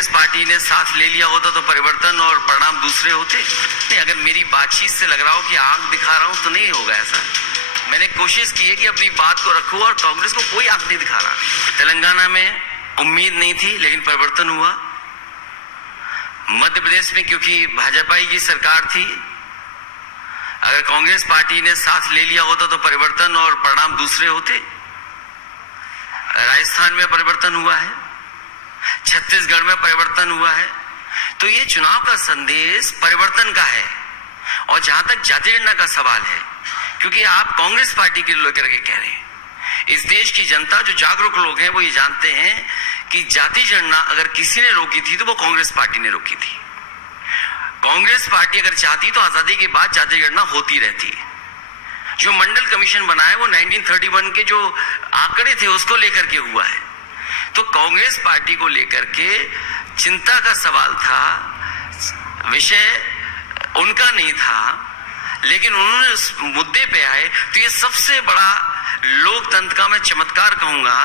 Congress party ने साथ ले लिया होता तो परिवर्तन और परिणाम दूसरे होते। नहीं, अगर मेरी बातचीत से लग रहा हो कि आंख दिखा रहा हूं तो नहीं होगा ऐसा। मैंने कोशिश की है कि अपनी बात को रखूं और कांग्रेस को कोई आंख नहीं दिखा रहा। तेलंगाना में उम्मीद नहीं थी लेकिन परिवर्तन हुआ। मध्य प्रदेश में क्योंकि भाजपा की सरकार थी, अगर कांग्रेस पार्टी ने साथ ले लिया होता तो परिवर्तन और परिणाम दूसरे होते। राजस्थान में परिवर्तन हुआ है, छत्तीसगढ़ में परिवर्तन हुआ है। तो ये चुनाव का संदेश परिवर्तन का है। और जहां तक जाति गणना का सवाल है, क्योंकि आप कांग्रेस पार्टी के लेकर के कह रहे हैं, इस देश की जनता जो जागरूक लोग हैं वो ये जानते हैं कि जाति गणना अगर किसी ने रोकी थी तो वो कांग्रेस पार्टी ने रोकी थी। कांग्रेस पार्टी अगर चाहती तो आजादी के बाद जाति गणना होती रहती। जो मंडल कमीशन बना है वो 1931 के जो आंकड़े थे उसको लेकर के हुआ है। तो कांग्रेस पार्टी को लेकर के चिंता का सवाल था, विषय उनका नहीं था, लेकिन उन्होंने उस मुद्दे पे आए। तो ये सबसे बड़ा लोकतंत्र का मैं चमत्कार कहूंगा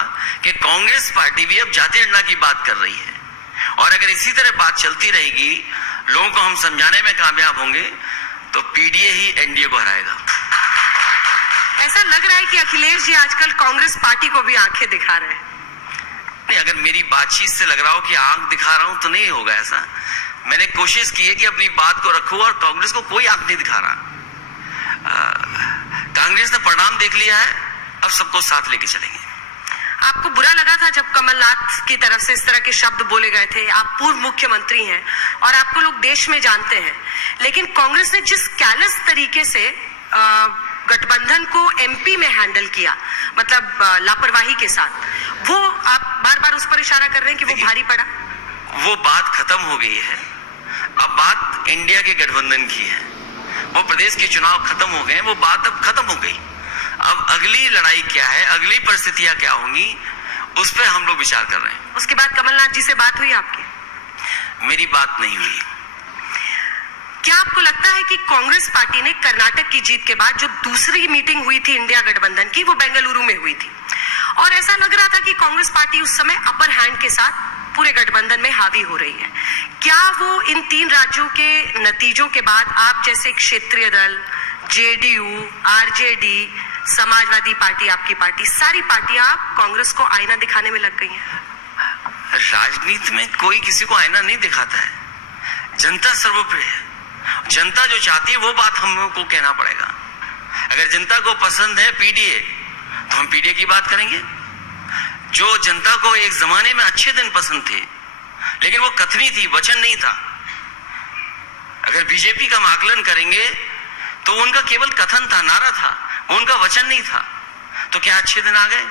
कि कांग्रेस पार्टी भी अब जाति गणना की बात कर रही है। और अगर इसी तरह बात चलती रहेगी, लोगों को हम समझाने में कामयाब होंगे तो पीडीए ही एनडीए को हराएगा। ऐसा लग रहा है कि अखिलेश जी आजकल कांग्रेस पार्टी को भी आंखें दिखा रहे हैं। नहीं, अगर मेरी बातचीत से लग रहा हो कि आंख दिखा रहा हूं तो नहीं होगा ऐसा। मैंने कोशिश की है कि अपनी बात को रखूं और कांग्रेस को कोई आंख नहीं दिखा रहा। कांग्रेस ने परिणाम देख लिया है, अब सबको साथ लेके चलेंगे। आपको बुरा लगा था जब कमलनाथ की तरफ से इस तरह के शब्द बोले गए थे? आप पूर्व मुख्यमंत्री हैं और आपको लोग देश में जानते हैं, लेकिन कांग्रेस ने जिस कैलस तरीके से गठबंधन को एमपी में हैंडल किया, मतलब लापरवाही के साथ, वो आप बार बार उस पर इशारा कर रहे हैं कि वो भारी पड़ा। वो बात खत्म हो गई है। अब बात इंडिया के गठबंधन की है। वो प्रदेश के चुनाव खत्म हो गए, वो बात अब खत्म हो गई। अब अगली लड़ाई क्या है, अगली परिस्थितियां क्या होंगी, उस पर हम लोग विचार कर रहे हैं। उसके बाद कमलनाथ जी से बात हुई आपकी? मेरी बात नहीं हुई। क्या आपको लगता है कि कांग्रेस पार्टी ने कर्नाटक की जीत के बाद जो दूसरी मीटिंग हुई थी इंडिया गठबंधन की, वो बेंगलुरु में हुई थी, और ऐसा लग रहा था कि कांग्रेस पार्टी उस समय अपर हैंड के साथ पूरे गठबंधन में हावी हो रही है? क्या वो इन 3 राज्यों के नतीजों के बाद आप जैसे क्षेत्रीय दल, जेडीयू, आरजेडी, समाजवादी पार्टी, आपकी पार्टी, सारी पार्टियां कांग्रेस को आईना दिखाने में लग गई हैं? राजनीति में कोई किसी को आईना नहीं दिखाता है। जनता सर्वोपरि है। जनता जो चाहती है वो बात हमको कहना पड़ेगा। अगर जनता को पसंद है पीडीए तो हम पीडीए की बात करेंगे। जो जनता को एक जमाने में अच्छे दिन पसंद थे, लेकिन वो कथनी थी, वचन नहीं था। अगर बीजेपी का हम आकलन करेंगे तो उनका केवल कथन था, नारा था, उनका वचन नहीं था। तो क्या अच्छे दिन आ गए?